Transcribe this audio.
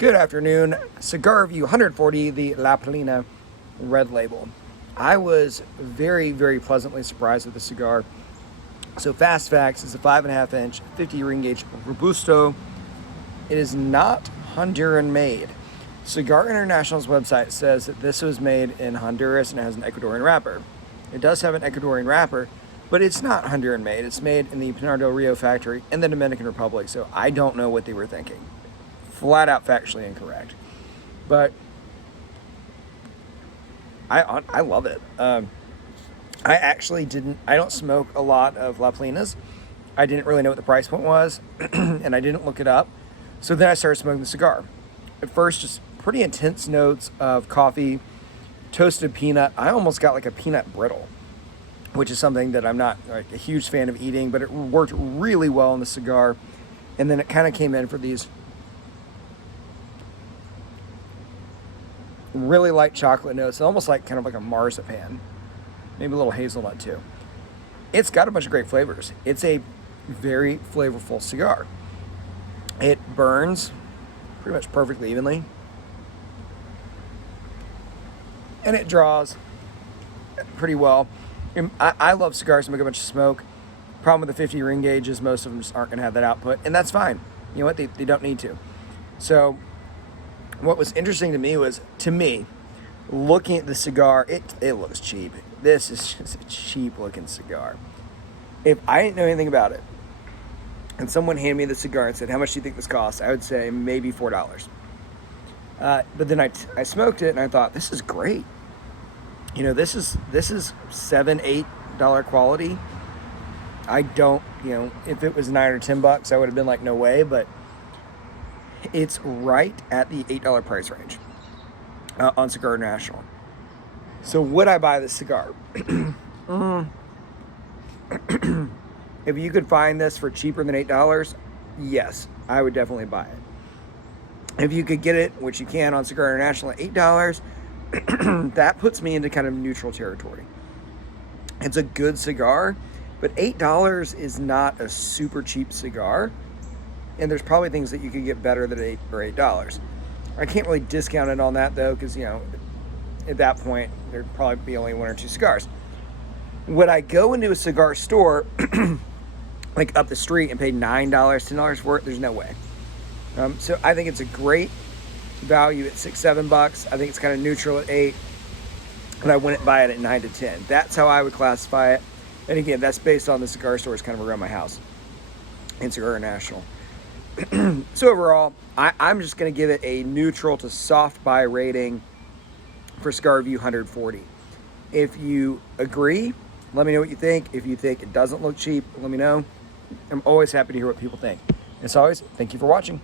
Good afternoon. Cigar View 140, the La Palina red label. I was very, very pleasantly surprised with the cigar. So Fast Facts is a 5.5 inch, 50 ring gauge Robusto. It is not Honduran made. Cigar International's website says that this was made in Honduras and it has an Ecuadorian wrapper. It does have an Ecuadorian wrapper, but it's not Honduran made. It's made in the Pinar del Rio factory in the Dominican Republic, so I don't know what they were thinking. Flat out factually incorrect. But I love it. I don't smoke a lot of La Palinas. I didn't really know what the price point was, and I didn't look it up. So then I started smoking the cigar. At first, just pretty intense notes of coffee, toasted peanut. I almost got like a peanut brittle, which is something that I'm not like a huge fan of eating, but it worked really well in the cigar. And then it kind of came in for these really light chocolate notes, almost like kind of like a marzipan, maybe a little hazelnut too. It's got a bunch of great flavors. It's a very flavorful cigar. It burns pretty much perfectly evenly, and it draws pretty well. I love cigars that make a bunch of smoke. Problem with the 50 ring gauge is most of them just aren't going to have that output, and that's fine. You know what? They don't need to. So what was interesting to me was, looking at the cigar, it looks cheap. This is just a cheap looking cigar. If I didn't know anything about it, and someone handed me the cigar and said, how much do you think this costs? I would say maybe $4. But then I smoked it and I thought, this is great. You know, this is $7, $8 quality. I don't, if it was $9 or $10, I would have been like, no way, but it's right at the $8 price range on Cigar International. So would I buy this cigar? If you could find this for cheaper than $8, yes, I would definitely buy it. If you could get it, which you can on Cigar International at $8, that puts me into kind of neutral territory. It's a good cigar, but $8 is not a super cheap cigar. And there's probably things that you could get better than $8. I can't really discount it on that though, because at that point there'd probably be only one or two cigars. Would I go into a cigar store like up the street and pay $9, $10 for it? There's no way. So I think it's a great value at $6, $7. I think it's kind of neutral at $8, and I wouldn't buy it at $9 to $10. That's how I would classify it. And again, that's based on the cigar stores kind of around my house and Cigar International. So overall, I'm just going to give it a neutral to soft buy rating for Cigar View 140. If you agree, let me know what you think. If you think it doesn't look cheap, let me know. I'm always happy to hear what people think. As always, thank you for watching.